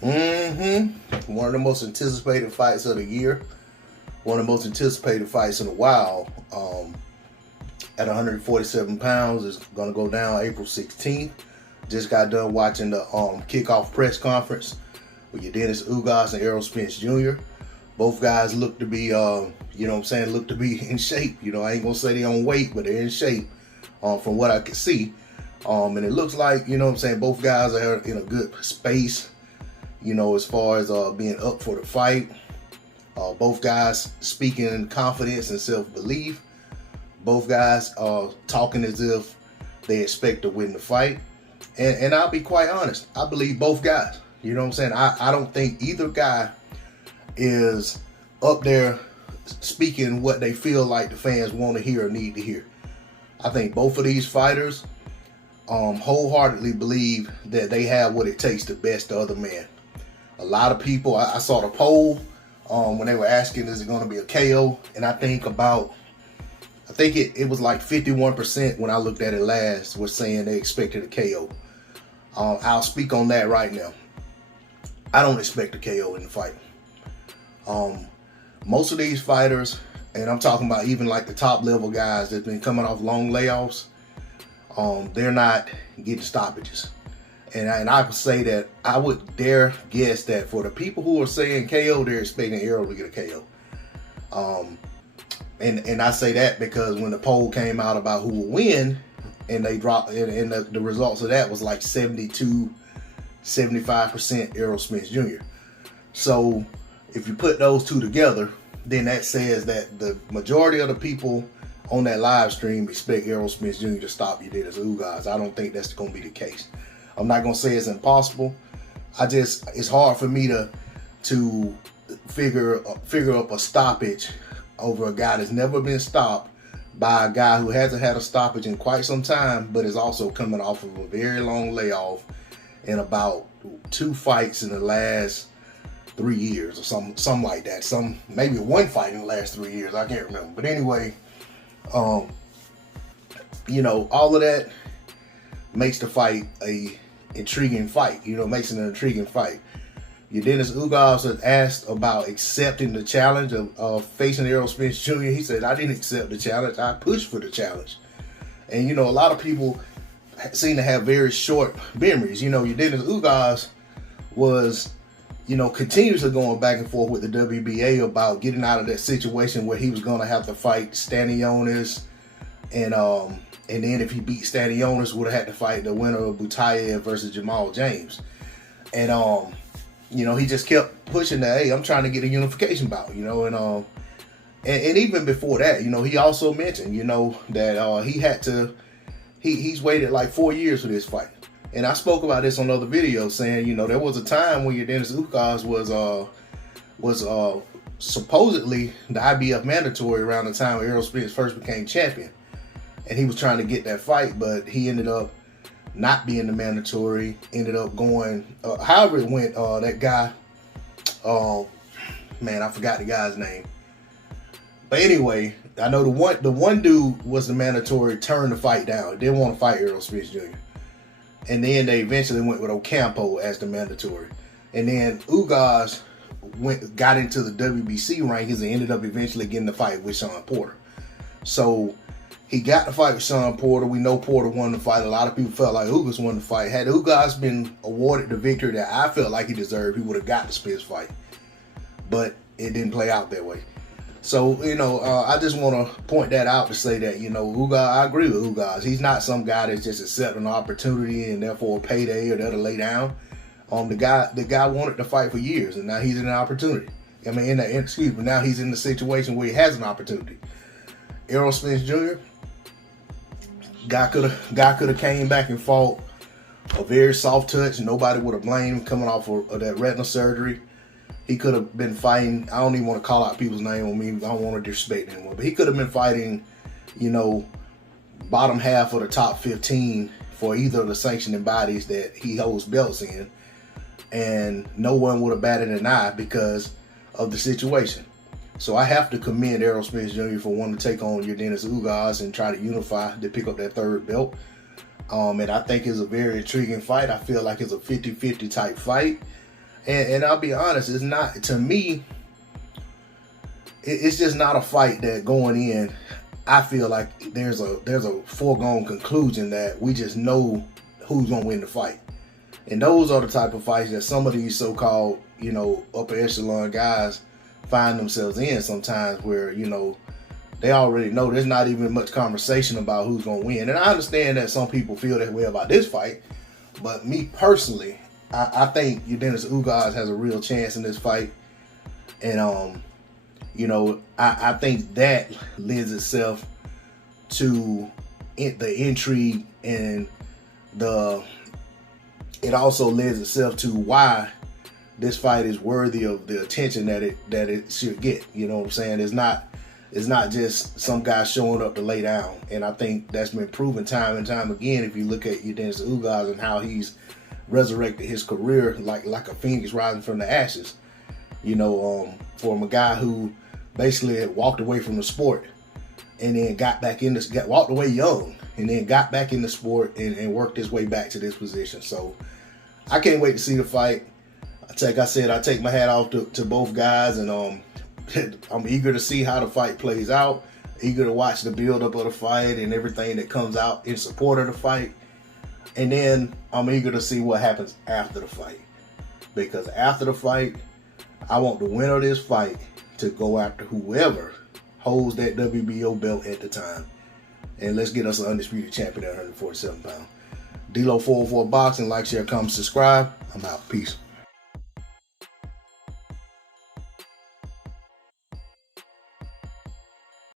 One of the most anticipated fights of the year. One of the most anticipated fights in a while. At 147 pounds is going to go down April 16th. Just got done watching the kickoff press conference with Yordenis Ugas and Errol Spence Jr. Both guys look to be, look to be in shape. I ain't going to say they're on weight, but they're in shape from what I can see. And it looks like, both guys are in a good space, as far as being up for the fight. Both guys speaking in confidence and self-belief. Both guys talking as if they expect to win the fight. And I'll be quite honest, I believe both guys. I don't think either guy is up there speaking what they feel like the fans want to hear or need to hear. I think both of these fighters wholeheartedly believe that they have what it takes to best the other man. A lot of people, I saw the poll when they were asking, is it going to be a KO? And I think it was like 51% when I looked at it last was saying they expected a KO. I'll speak on that right now. I don't expect a KO in the fight. Most of these fighters, and I'm talking about even like the top level guys that's been coming off long layoffs, they're not getting stoppages. And I would say that I would dare guess that for the people who are saying KO, they're expecting Errol to get a KO. And I say that because when the poll came out about who will win, and they dropped, and the results of that was like 72, 75% Errol Spence Jr. So if you put those two together, then that says that the majority of the people on that live stream expect Errol Spence Jr. to stop Yordenis Ugas. I don't think that's going to be the case. I'm not going to say it's impossible. It's hard for me to figure up a stoppage over a guy that's never been stopped by a guy who hasn't had a stoppage in quite some time, but is also coming off of a very long layoff in about 2 fights in the last 3 years or something like that. Maybe one fight in the last 3 years. I can't remember. But anyway, all of that makes the fight a intriguing fight. Makes it an intriguing fight. Yordenis Ugas was asked about accepting the challenge of facing Errol Spence Jr. He said, I didn't accept the challenge. I pushed for the challenge. And, a lot of people seem to have very short memories. Yordenis Ugas was, continuously going back and forth with the WBA about getting out of that situation where he was going to have to fight Stanionis. And then if he beat Stanionis, would have had to fight the winner of Butayev versus Jamal James. And, he just kept pushing that, hey, I'm trying to get a unification bout, and even before that, he also mentioned, that he's waited like 4 years for this fight. And I spoke about this on other videos saying, there was a time when Yordenis Ugas was supposedly the IBF mandatory around the time Errol Spence first became champion. And he was trying to get that fight, but he ended up not being the mandatory, ended up going, however it went, that guy, I forgot the guy's name. But anyway, I know the one dude was the mandatory, turned the fight down, didn't want to fight Errol Spence Jr. And then they eventually went with Ocampo as the mandatory. And then Ugas got into the WBC rankings and ended up eventually getting the fight with Sean Porter. So he got the fight with Sean Porter. We know Porter won the fight. A lot of people felt like Ugas won the fight. Had Ugas been awarded the victory that I felt like he deserved, he would have got the Spence fight. But it didn't play out that way. So, I just want to point that out to say that, Ugas, I agree with Ugas. He's not some guy that's just accepting an opportunity and therefore a payday or there to lay down. The guy wanted to fight for years, and now he's in an opportunity. Now he's in the situation where he has an opportunity. Errol Spence Jr., Guy could have came back and fought a very soft touch. Nobody would have blamed him coming off of that retinal surgery. He could have been fighting. I don't even want to call out people's name on me. I don't want to disrespect anyone. But he could have been fighting, bottom half of the top 15 for either of the sanctioning bodies that he holds belts in. And no one would have batted an eye because of the situation. So I have to commend Errol Spence Jr. for wanting to take on Yordenis Ugas and try to unify to pick up that third belt. And I think it's a very intriguing fight. I feel like it's a 50-50 type fight. And I'll be honest, it's not, to me, it's just not a fight that going in, I feel like there's a foregone conclusion that we just know who's gonna win the fight. And those are the type of fights that some of these so-called, upper echelon guys find themselves in sometimes, where, they already know there's not even much conversation about who's gonna win. And I understand that some people feel that way about this fight, but me personally, I think Yordenis Ugas has a real chance in this fight. And I think that lends itself to the intrigue, and it also lends itself to why this fight is worthy of the attention that it should get. You know what I'm saying? It's not just some guy showing up to lay down. And I think that's been proven time and time again. If you look at Yordenis Ugas and how he's resurrected his career like a phoenix rising from the ashes. From a guy who basically had walked away from the sport and then walked away young and then got back in the sport and worked his way back to this position. So I can't wait to see the fight. I take my hat off to both guys, and I'm eager to see how the fight plays out, eager to watch the build-up of the fight and everything that comes out in support of the fight. And then I'm eager to see what happens after the fight. Because after the fight, I want the winner of this fight to go after whoever holds that WBO belt at the time. And let's get us an undisputed champion at 147 pounds. D-Lo 404 Boxing. Like, share, comment, subscribe. I'm out. Peace.